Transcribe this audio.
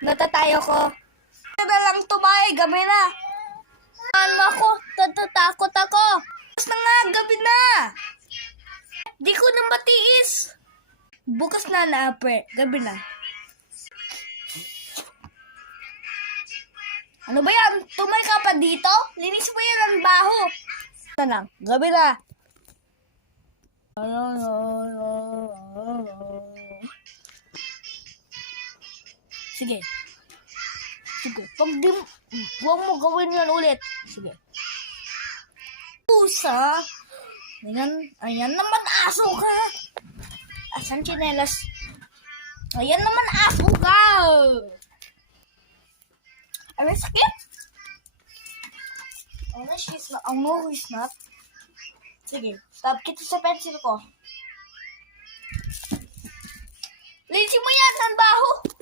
Natatayo ko. Ito na lang tumae, gabi na. Ano ako? Natatakot ako. Bukas na nga, gabi na. Di ko na matiis. Bukas na na, pre. Gabi na. Ano ba yan? Tumay ka pa dito? Linis mo yan ang baho. Ito lang, gabi na. Sige. Sige. Huwag mo gawin yan ulit. Sige. Pusa. Ayan naman aso ka. Asan chinelas? Ayan naman aso ka. Ay, sakit? Oh, no, she's not. Oh, no, he's not. Sige. Tab kita sa pencil ko. Linisin mo yan. Ang baho.